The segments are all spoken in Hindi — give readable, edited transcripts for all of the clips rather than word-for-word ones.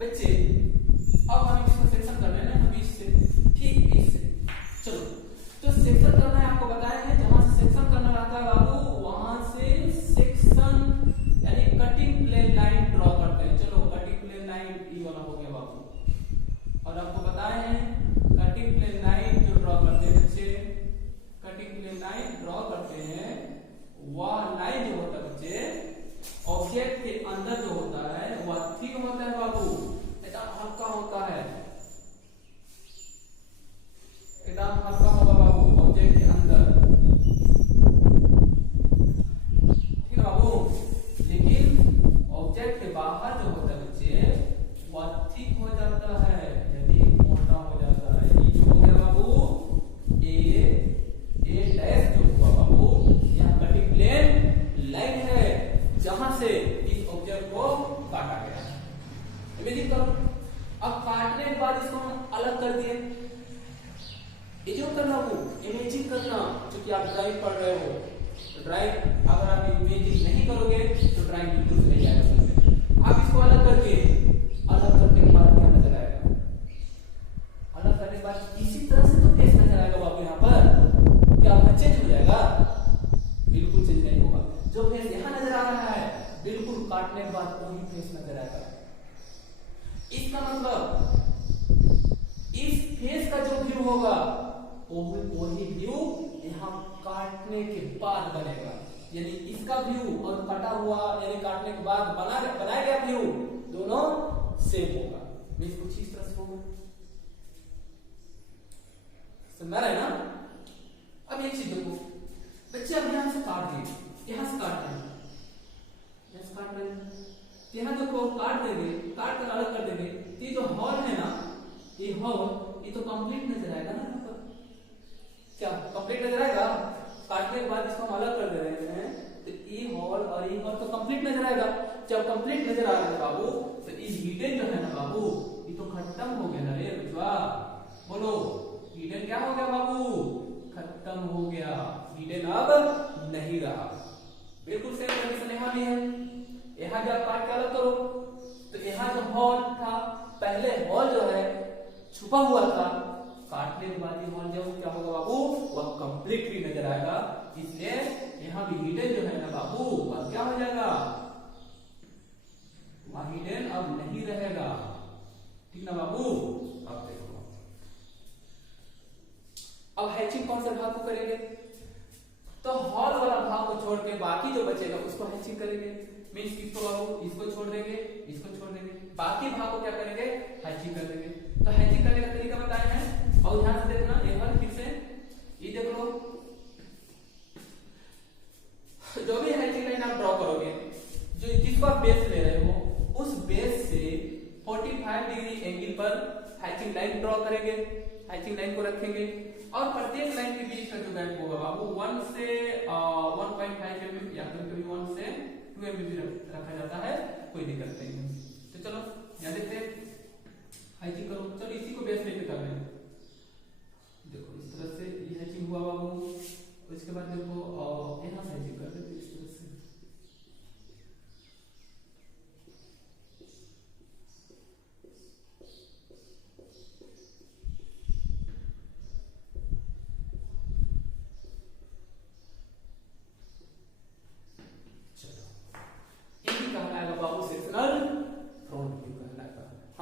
बच्चे अब हमें इसको सेक्शन करना है ना, हम इससे ठीक इससे चलो तो सेक्शन करना है, आपको बताया है जहां से सेक्शन करना रहता है बाबू वहां से सेक्शन यानी कटिंग प्लेन लाइन ड्रॉ करते हैं। चलो कटिंग प्लेन लाइन ई वाला हो गया बाबू। और आपको बताए हैं कटिंग प्लेन लाइन जो ड्रॉ करते हैं बच्चे, कटिंग प्लेन लाइन ड्रॉ करते हैं, वह लाइन जो होता है बच्चे ऑब्जेक्ट के अंदर जो होता है वह थिक होता है बाबू, एकदम हल्का होता है, एकदम हल्का होगा बाबू ऑब्जेक्ट के अंदर, ठीक है बाबू। लेकिन ऑब्जेक्ट के बाहर जो होता है बच्चे वह थिक हो जाता है यानी मोटा हो जाता है। ये जो हो गया बाबू ए डैश जो हुआ बाबू, यह कटिंग प्लेन लाइन है जहां से इस ऑब्जेक्ट को काटा गया है। इमेजिन करो, अब काटने के बाद इसको हम अलग कर दिए, ये जो करना वो इमेजिन करना, क्योंकि आप ड्राइंग पढ़ रहे हो तो ड्राइंग अगर आप इमेजिन नहीं करोगे तो ड्राइंग बिल्कुल नहीं आएगा समझ। आप इसको अलग करके अलग करने के बाद क्या नजर आएगा, अलग करने के बाद इसी तरह से तो फेस नजर आएगा बाबू। यहाँ पर क्या चेंज हो जाएगा? बिल्कुल चेंज नहीं होगा। जो फेस यहाँ नजर आ रहा है बिल्कुल काटने के बाद वही फेस नजर आएगा। इसका मतलब इस फेस का जो व्यू होगा वही व्यू यहाँ काटने के बाद बनेगा, यानी इसका व्यू और कटा हुआ यानी काटने के बाद बनाया गया व्यू दोनों सेम होगा। मैं इसको इस तरह से होगा, समझ रहे हैं ना? अब एक चीज देखो बच्चे, अब यहां से काट दिए, यहां से काट रहे हैं, यहां से काट रहे हैं, यहां देखो काट देंगे, काट कर अलग कर देंगे, ये जो हॉल है ना, ये हॉल ये तो कंप्लीट नजर आएगा ना, क्या कंप्लीट नजर आएगा? काटने के बाद इसको हम अलग कर दे रहे हैं तो ये हॉल और ये हॉल तो कंप्लीट नजर आएगा। जब कंप्लीट नजर आ रहा है बाबू तो ये हिडन जो है ना बाबू ये तो खत्म हो गया ना रे बच्चा, बोलो हिडन क्या हो गया बाबू? खत्म हो गया, हिडन अब नहीं रहा। बिल्कुल सेम कंडीशन यहाँ भी है, यहाँ जब काट के अलग करो तो यहाँ जो हॉल था पहले हॉल जो है छुपा हुआ था, काटने के बाद ये हॉल जब क्या होगा बाबू वह कंप्लीटली नजर आएगा। इसलिए यहाँ भी हिडन जो है ना बाबू वह क्या हो जाएगा, वह हिडन अब नहीं रहेगा, ठीक ना बाबू? अब देखो, अब हैचिंग कौन सा भाग को करेंगे? तो हॉल वाला भाग को छोड़ के बाकी जो बचेगा उसको हैचिंग करेंगे। मींस किसको बाबू? इसको छोड़ देंगे, इसको छोड़ देंगे, बाकी भाग को क्या करेंगे? हैचिंग कर देंगे। तो हैचिंग करने का तरीका बताया है और ध्यान से देखना एक बार फिर से, ये देख लो, जो भी हैचिंग लाइन आप ड्रॉ करोगे, जो जिसको आप बेस ले रहे हो उस बेस से 45 डिग्री एंगल पर हैचिंग लाइन ड्रॉ करेंगे, हैचिंग लाइन को रखेंगे और प्रत्येक लाइन के बीच का जो गैप होगा बाबू 1 से 1.5 mm या कभी 1 से 2 mm भी रखा जाता है, कोई दिक्कत नहीं है। तो चलो यहाँ देखते हैं, हैचिंग करो। चलो इसी को बेस लेके कर रहे हैं, देखो इस तरह से ये हैचिंग हुआ बाबू, उसके बाद देखो यहाँ से हैचिंग कर देते इस तरह से,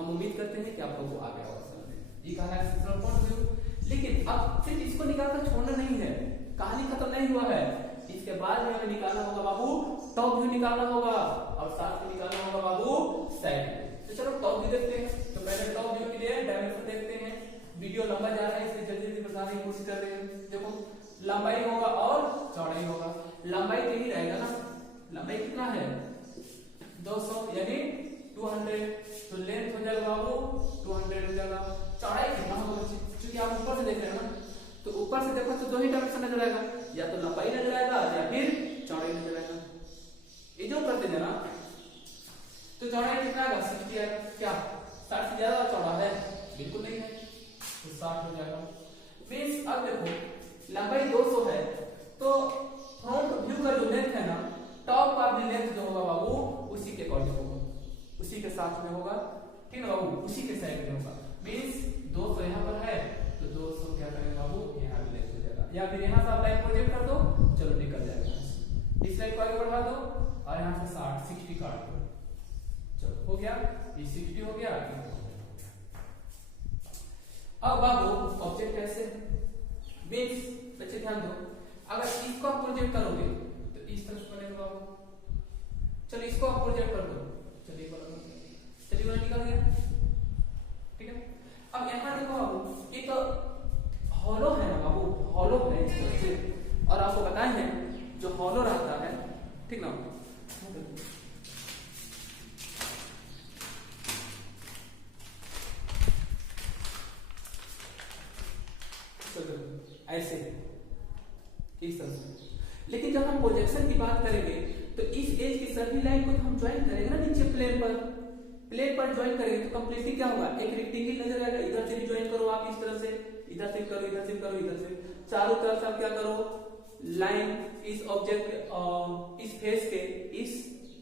उम्मीद करते हैं कि आप लोगों को आ गया होगा समझ में। ये कहना है सेक्शनल पॉइंट ऑफ व्यू, लेकिन अब सिर्फ इसको निकालकर छोड़ना नहीं है, कहानी खत्म नहीं हुआ है। इसके बाद में हमें निकालना होगा बाबू टॉप व्यू निकालना होगा और साथ में निकालना होगा बाबू साइड व्यू। तो चलो टॉप व्यू देखते हैं। तो पहले टॉप व्यू के लिए डायमेंशन देखते हैं, वीडियो लंबा जा रहा है इसलिए जल्दी जल्दी बताने की कोशिश कर रहे हैं। देखो लंबाई होगा और चौड़ाई होगा, लंबाई तो ही रहेगा ना, लंबाई कितना है 200 यानी 200, तो लेंथ हो जाएगा बाबू 200 हो जाएगा। चौड़ाई कितना होगा क्योंकि आप ऊपर से देख रहे हैं ना, तो ऊपर से देखो तो दो ही डायमेंशन नजर आएगा, या तो लंबाई नजर आएगा या फिर चौड़ाई नजर आएगा। ये जो करते हैं ना, तो चौड़ाई कितना आएगा 60 आएगा, क्या 60 से ज्यादा चौड़ा है? बिल्कुल नहीं है, तो 60 हो जाएगा। मींस अब देखो लंबाई 200 है तो फ्रंट व्यू का जो लेंथ है ना, टॉप का भी लेंथ जो होगा बाबू उसी के अकॉर्डिंग होगा, उसी के साथ में होगा। ठीक है बाबू, उसी के साइड में होगा। मींस 200 यहाँ पर है तो 200 क्या करेंगे बाबू, यहाँ भी लेके हो जाएगा, या फिर यहाँ से आप लाइन प्रोजेक्ट कर दो, चलो निकल जाएगा। इस लाइन को आगे बढ़ा दो और यहाँ से 60 काट दो, चलो हो गया, ये 60 हो गया। अब बाबू ऑब्जेक्ट कैसे, मींस बच्चे ध्यान दो, अगर इसको आप प्रोजेक्ट करोगे तो इस तरह से बनेगा बाबू। चलो इसको आप प्रोजेक्ट कर दो, चलिए चलिए निकल गया, ठीक है। अब यहाँ देखो बाबू, ये तो हॉलो है ना बाबू, हॉलो है इस तरह से, और आपको बताए हैं जो हॉलो रहता है, ठीक ना, ऐसे इस तरह से। लेकिन जब हम प्रोजेक्शन की बात करेंगे तो इस एज की सभी लाइन को हम ज्वाइन करेंगे ना नीचे प्लेन पर ज्वाइन करेंगे तो कंप्लीटली क्या होगा, एक रेक्टेंगल नजर आएगा। इधर से भी ज्वाइन करो आप इस तरह से, इधर से करो, इधर से करो, इधर से, चारों तरफ से आप क्या करो, लाइन इस ऑब्जेक्ट इस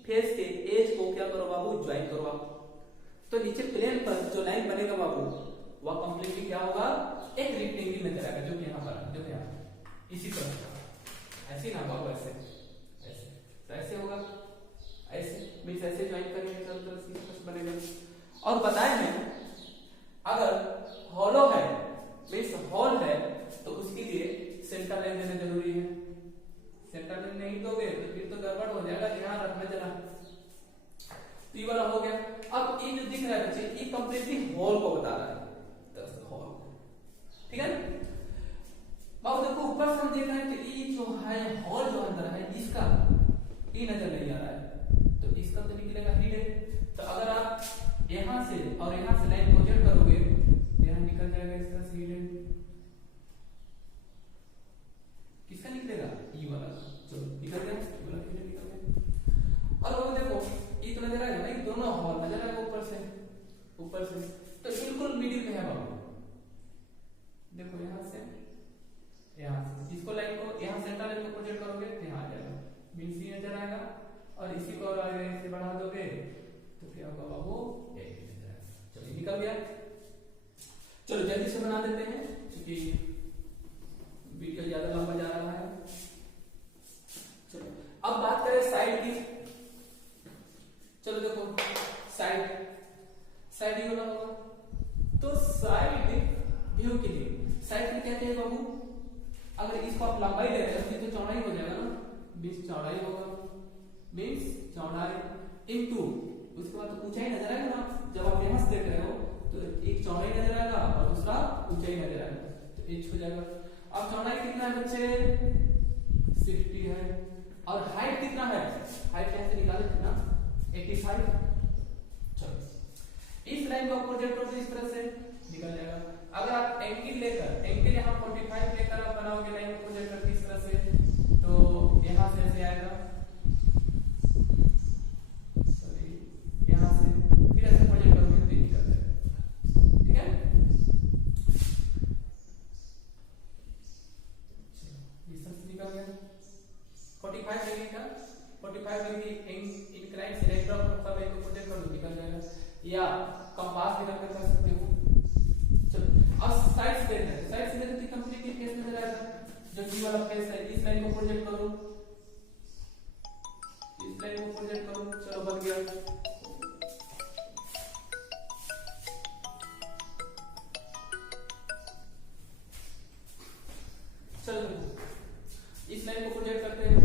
फेस के एज को क्या करो बाबू, ज्वाइन करो आप। तो नीचे प्लेन पर जो लाइन बनेगा बाबू वह कंप्लीटली क्या होगा, एक रेक्टेंगल नजर आएगा, जो कि यहाँ पर, जो यहाँ इसी तरह ऐसे ना बाबू, ऐसे ऐसे तो ऐसे होगा, ऐसे मींस ऐसे ज्वाइन करेंगे तो बनेगा। और बताए हैं अगर हॉलो है मींस हॉल है तो उसके लिए सेंटर लाइन देना जरूरी है। सेंटर लाइन नहीं दोगे तो फिर तो गड़बड़ हो जाएगा, ध्यान रखना जरा। तो ये वाला हो गया। अब ये जो दिख रहा है बच्चे, ये कंप्लीटली हॉल को बता रहा है, हॉल, ठीक है। बाबू देखो ऊपर से हम देख रहे हैं तो ये जो है हॉल जो अंदर है इसका ये नजर नहीं आ रहा है, तो इसका तो निकलेगा हिडन। तो अगर आप यहां से और यहां से लाइन प्रोजेक्ट करोगे तो यहां निकल जाएगा इस तरह से हिडन। किसका निकलेगा, ये वाला, चलो निकल गया, ये वाला हिडन निकल गया। और वो देखो ये तो नजर आएगा ना, दोनों हॉल नजर आएगा ऊपर से तो बिल्कुल मिडिल में है बाबू। देखो यहां से इसको लाइन को यहाँ सेंटर लाइन को प्रोजेक्ट करोगे तो यहाँ आ जाएगा, मींस ये नजर आएगा। और इसी को और आगे से बढ़ा दोगे तो क्या होगा बाबू, ये नजर आएगा। चलिए निकल गया। चलो जल्दी से बना देते हैं क्योंकि वीडियो ज्यादा लंबा जा रहा है। चलो अब बात करें साइड की। चलो देखो साइड व्यू वाला होगा, तो साइड व्यू के लिए साइड में क्या चाहिए बाबू, अगर इसको आप लंबाई दे रहे हैं तो चौड़ाई हो जाएगा ना, 20 चौड़ाई होगा, मींस चौड़ाई इनटू उसके बाद तो ऊंचाई नजर आएगा ना। जब आप यहां से देख रहे हो तो एक चौड़ाई नजर आएगा और दूसरा ऊंचाई नजर आएगा, तो एच हो जाएगा। अब चौड़ाई कितना है बच्चे, 60 है। और हाइट कितना है, हाइट कैसे निकाले कितना, 85। चलो इस लाइन को प्रोजेक्ट करो इस तरह से निकल जाएगा। अगर आप एंगल यहाँ 45 लेकर आप बनाओगे लाइन को प्रोजेक्ट करके इस तरह से, तो यहाँ से ऐसे आएगा, सॉरी यहाँ से फिर ऐसे प्रोजेक्ट करोगे तो निकल जाएगा, ठीक है। इस तरह से निकल गया। 45 डिग्री का 45 डिग्री इंक्लाइन सेलेक्ट पर लाइन को प्रोजेक्ट कर दो, निकल जाएगा। या कंपास भी कर सकते हो। अब साइड से देखना है, साइड से देखते हैं कंप्लीटली फेस नजर आएगा, जो जी वाला फेस है। इस लाइन को प्रोजेक्ट करो, इस लाइन को प्रोजेक्ट करो, चलो बन गया। चलो इस लाइन को प्रोजेक्ट करते हैं,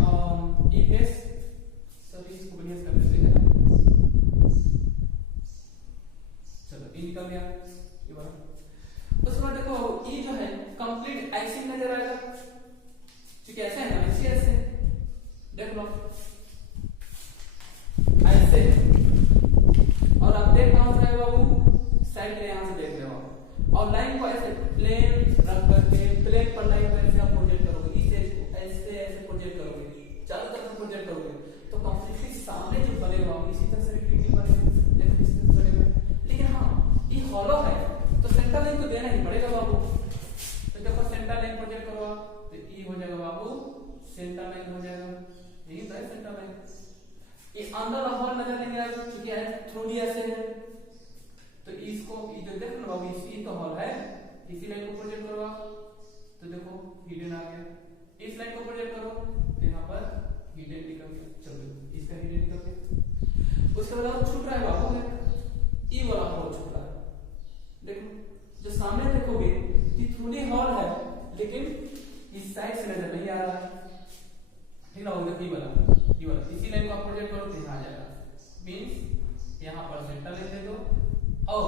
ई फेस सभी इसको बढ़िया से कर देते हैं। चलो ये निकल गया, ये वाला। उसके बाद देखो ये जो है कंप्लीट ऐसे नजर आएगा, क्योंकि ऐसे है ना, ऐसे देख लो ऐसे। और आप देख कहां से रहे हो बाबू, साइड में यहां से देख रहे हो। और लाइन को ऐसे प्लेन रख करके प्लेन पर लाइन को ऐसे आप प्रोजेक्ट करोगे, इस एज को ऐसे ऐसे प्रोजेक्ट करोगे, चारों तरफ प्रोजेक्ट करोगे तो कंप्लीटली सामने जो बनेगा इसी तरह से रेक्टेंगल बनेगा। देखो इस तरह से बनेगा। लेकिन हाँ ये हॉलो है तो सेंटर लाइन तो देना ही पड़ेगा बाबू। तो देखो सेंटर लाइन प्रोजेक्ट करो आप, तो ई हो जाएगा बाबू, सेंटर लाइन हो जाएगा, यही तो है सेंटर लाइन। ये अंदर हॉल नजर नहीं आएगा क्योंकि थ्रू डी ऐसे है, इसको जो देखो ना बाबू, इसी तो हॉल है, इसी लाइन को प्रोजेक्ट करो आप, तो देखो हिडन आ गया। इस लाइन को प्रोजेक्ट करो तो यहाँ पर हिडन निकल गया, चलो इसका हिडन निकल गया। उसके बाद छूट रहा है बाबू, ई वाला हॉल छूट रहा है। देखो जो सामने देखोगे कि थोड़ी हॉल है, लेकिन इस साइड से नजर नहीं आ रहा है, ठीक ना। देखो ई वाला इसी लाइन को आप प्रोजेक्ट करो तो यहाँ आ जाएगा, मींस यहाँ पर सेंटर ले दे दो। और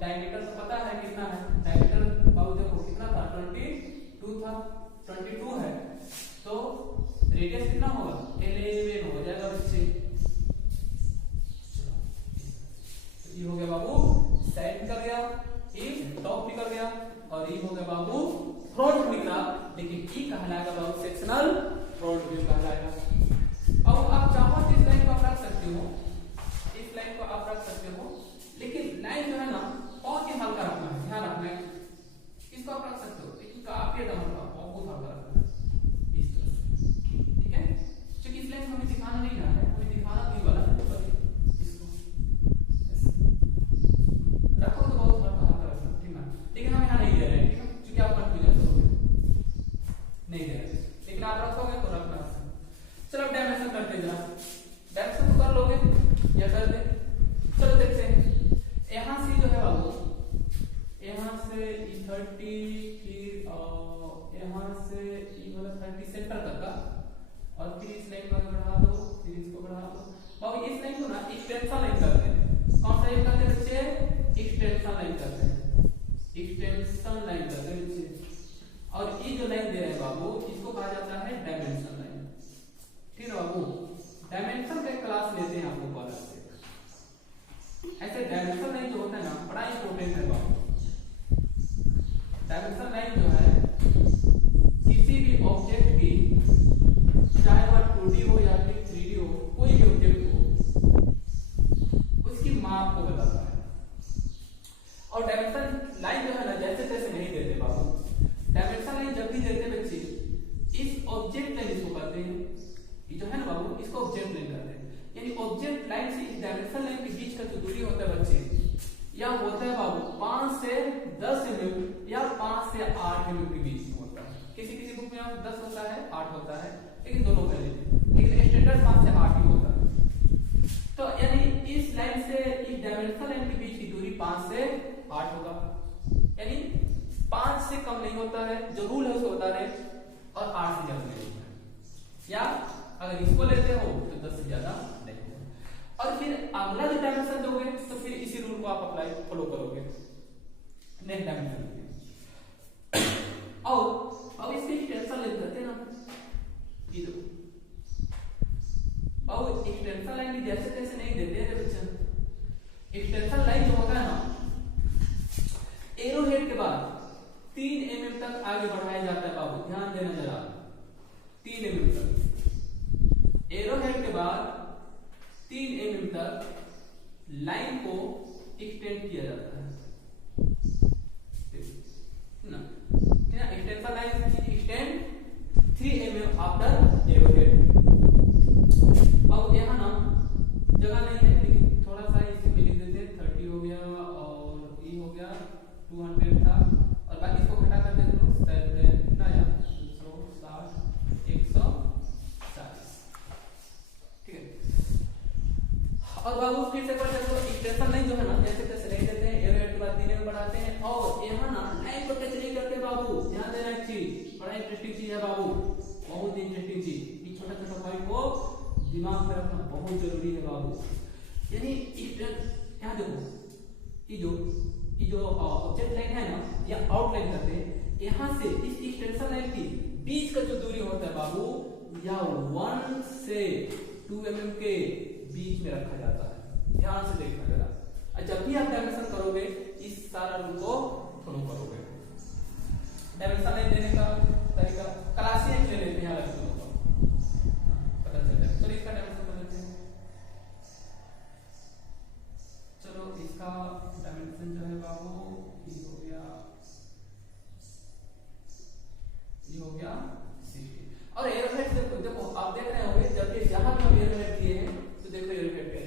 डायमीटर तो पता है कितना है, डायमीटर बाबू देखो कितना था, 22 था, 22 है, तो रेडियस कितना होगा, 11 हो जाएगा बच्चे। ये हो गया बाबू साइड निकल गया, ये टॉप निकल गया, और ये हो गया बाबू फ्रंट निकला, लेकिन ये कहलाएगा बाबू सेक्शनल फ्रंट व्यू कहलाएगा। अब आप चाहो तो इस लाइन को आप रख सकते हो, इस लाइन को आप रख सकते हो, लेकिन लाइन जो है ना बहुत ही हल्का रखना है, ध्यान रखना है। इसको आप रख सकते हो, लेकिन काफी एकदम हल्का, बहुत हल्का रखना है इस तरह से, ठीक है। क्योंकि इस लाइन को हमें दिखाना नहीं रहा है, हमें दिखाना भी वाला है, इसको रखो तो बहुत हल्का रखना, ठीक है। लेकिन हम यहाँ नहीं दे रहे हैं, ठीक है, क्योंकि आप कंफ्यूजन करोगे, नहीं दे रहे, लेकिन आप रखोगे तो रखना। चलो अब डायमेंशन करते हैं, जरा डायमेंशन तो कर लोगे या कर दे। चलो देखते हैं, यहाँ से जो है बाबू, यहाँ से 30, फिर यहाँ से ये वाला 30 सेंटर तक का, और फिर इस लाइन को आगे बढ़ा दो, फिर इसको बढ़ा दो बाबू। इस लाइन को ना एक्सटेंशन लाइन करते हैं। कौन सा लाइन करते हैं बच्चे, एक्सटेंशन लाइन करते हैं, एक्सटेंशन लाइन करते हैं बच्चे। और ये जो लाइन दे रहे हैं बाबू, इसको कहा जाता है डायमेंशन लाइन, ठीक है बाबू। डायमेंशन का क्लास लेते हैं आपको कॉलेज से। ऐसे डायमेंशन लाइन जो होता है ना, बड़ा इंपॉर्टेंट है बाबू। डायमेंशन लाइन जो है किसी भी ऑब्जेक्ट की, चाहे वह 2D हो या फिर 3D हो, कोई भी ऑब्जेक्ट हो, उसकी माप को बताता है। और डायमेंशन लाइन जो है ना जैसे तैसे नहीं देते बाबू। डायमेंशन लाइन जब भी देते बच्चे, इस ऑब्जेक्ट लाइन इसको करते हैं, ये जो है ना बाबू, इसको ऑब्जेक्ट लाइन करते हैं। यानी ऑब्जेक्ट लाइन से इस डायमेंशन लाइन के बीच का जो दूरी होता है बच्चे, या होता है बाबू 5 से 10 mm या 5 से 8 mm के बीच में होता है। किसी किसी बुक में 10 होता है, 8 होता है, लेकिन दोनों कर लेते हैं, लेकिन स्टैंडर्ड 5 से 8 ही होता है। तो यानी इस लाइन से इस डायमेंशन लाइन के बीच की दूरी 5 से 8 होगा, यानी 5 से कम नहीं होता है, जो रूल है उसको बता रहे हैं, और 8 से ज्यादा नहीं होता है। या अगर इसको लेते हो तो 10 से ज्यादा नहीं होगा। और फिर अगला जो डायमेंशन दोगे तो फिर इसी रूल को आप अप्लाई फॉलो करोगे नेक्स्ट डायमेंशन में। और अब इसके एक्सटेंशन लाइन करते हैं ना, ये देखो और एक्सटेंशन लाइन भी जैसे तैसे नहीं देते हैं बच्चा। एक्सटेंशन लाइन जो होता है ना, एरो हेड के बाद 3 mm तक आगे बढ़ाया जाता है बाबू, ध्यान देना जरा, 3 mm तक। एरो हेड के बाद 3 mm तक लाइन को एक्सटेंड किया जाता है ना, extension line extend 3 mm after arrow head. अब यहाँ ना जगह नहीं है, लेकिन थोड़ा सा इसमें लिख देते हैं, 30 हो गया और ये हो गया 200 था, और बाकी इसको घटा कर देख लो, कितना आया 260, 140, ठीक है। और बाबू फिर से कर देखो, एक्सटेंशन लाइन जो है ना जैसे तैसे नहीं देते हैं, एरो हेड के बाद 3 mm बढ़ाते हैं, और यहाँ ना लाइन को टच नहीं करते बाबू। ध्यान देना एक चीज, बड़ा इंटरेस्टिंग चीज है बाबू, बहुत इंटरेस्टिंग चीज। ये छोटा छोटा पॉइंट को दिमाग में रखना बहुत जरूरी है बाबू। यानी यहाँ देखो, ये जो ऑब्जेक्ट लाइन है ना, या आउटलाइन करते हैं, यहाँ से इस एक्सटेंशन लाइन की बीच का जो दूरी होता है बाबू, या 1 से 2 mm के बीच में रखा जाता है। ध्यान से देखना जरा, जब भी आप डायमेंशन करोगे इस सारा रूल को फॉलो करोगे। डायमेंशन लाइन देने का तरीका क्लासिक ले लेते हैं, अलग से पता चल जाए। चलो इसका डायमेंशन बदलते हैं। चलो इसका डायमेंशन जो है बाबू, ये हो गया 60। और एरो हेड देखो आप देख रहे होंगे, जब भी जहां भी हम एरो हेड दिए हैं तो देखो एरो हेड का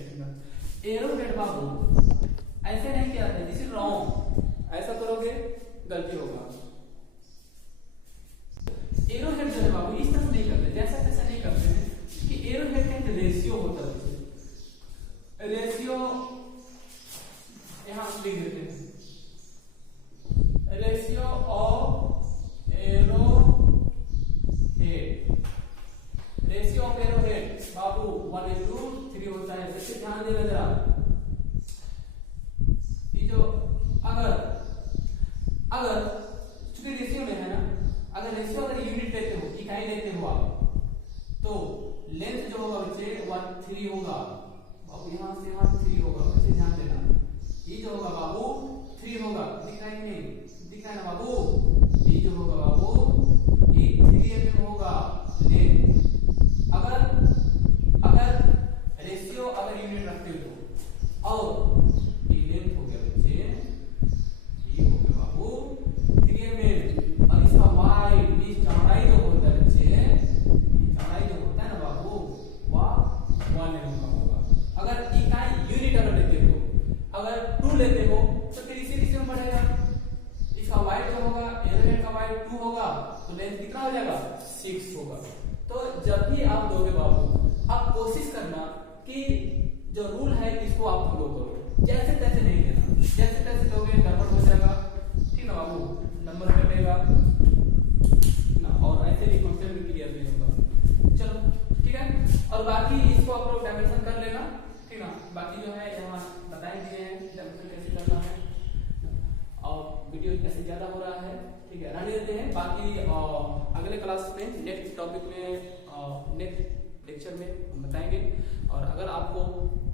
एरो हेड बाबू ऐसे नहीं किया था, जिस गलती होगा। एरो हेड जो है बाबू इस तरह नहीं करते, जैसा तैसा नहीं करते हैं कि एरो हेड का एक रेशियो होता है। रेशियो यहां लिख देते हैं, ratio of arrow head. Ratio of arrow head बाबू 1:3 होता है। जैसे ध्यान देना जरा, ये जो अगर चूंकि रेशियो में है ना, अगर रेशियो अगर यूनिट लेते हो, इकाई लेते हो आप, तो लेंथ जो होगा बच्चे 1:3 होगा। बाबू यहां से यहां 3 होगा, बच्चे ध्यान देना। ये जो होगा बाबू 3 होगा, दिख रहा है कि नहीं? दिख रहा है ना बाबू? ये जो होगा बाबू ये 3 mm होगा लेंथ। अगर रेशियो अगर यूनिट रखते हो, और ये लेंथ हो गया बच्चे, ये हो गया बाबू 3 mm, और इसका वाइड इस चौड़ाई जो होता है बच्चे, चौड़ाई जो होता है ना बाबू वह 1 mm का होगा। अगर इकाई यूनिट अगर लेते हो, अगर 2 लेते हो तो फिर इसी रेशियो में बढ़ेगा। इसका वाइड जो होगा, एरो हेड का वाइड 2 होगा, तो लेंथ कितना हो जाएगा? 6 होगा। तो जब भी आप दोगे बाबू, आप कोशिश करना कि जो रूल है इसको आप फॉलो करो, जैसे तैसे नहीं देना। जैसे तैसे दोगे गड़बड़ हो जाएगा, ठीक ना बाबू? नंबर कटेगा ना, और ऐसे भी कॉन्सेप्ट भी क्लियर नहीं होगा। चलो ठीक है, और बाकी इसको आप लोग डायमेंशन कर लेना, ठीक ना? बाकी जो है यहाँ बताए दिए हैं डायमेंशन कैसे करना है, और वीडियो ऐसे ज्यादा हो रहा है, ठीक है, रहने देते हैं। बाकी अगले क्लास में, नेक्स्ट टॉपिक में, नेक्स्ट लेक्चर में हम बताएंगे। और अगर आपको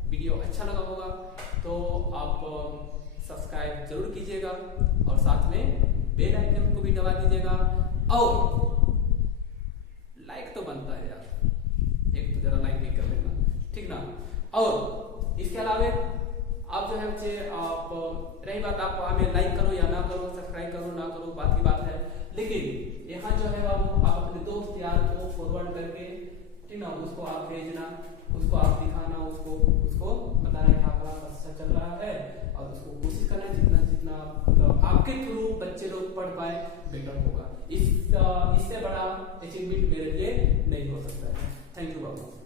वीडियो अच्छा लगा होगा तो आप सब्सक्राइब जरूर कीजिएगा, और साथ में बेल आइकन को भी दबा दीजिएगा, और लाइक तो बनता है यार, एक तो जरा लाइक भी कर लेना, ठीक ना? और इसके अलावा आप जो है बच्चे, आप रही बात आप हमें लाइक करो या ना करो, सब्सक्राइब करो ना करो, बात की बात है, लेकिन यहाँ जो है बाबू आप अपने दोस्त यार को फॉरवर्ड करके, ठीक ना, उसको आप भेजना, उसको आप दिखाना, उसको बताना कि आपका अच्छा चल रहा है, और उसको कोशिश करना जितना मतलब आपके थ्रू बच्चे लोग पढ़ पाए बेटर होगा। इससे बड़ा अचीवमेंट मेरे लिए नहीं हो सकता है। Thank you Babu.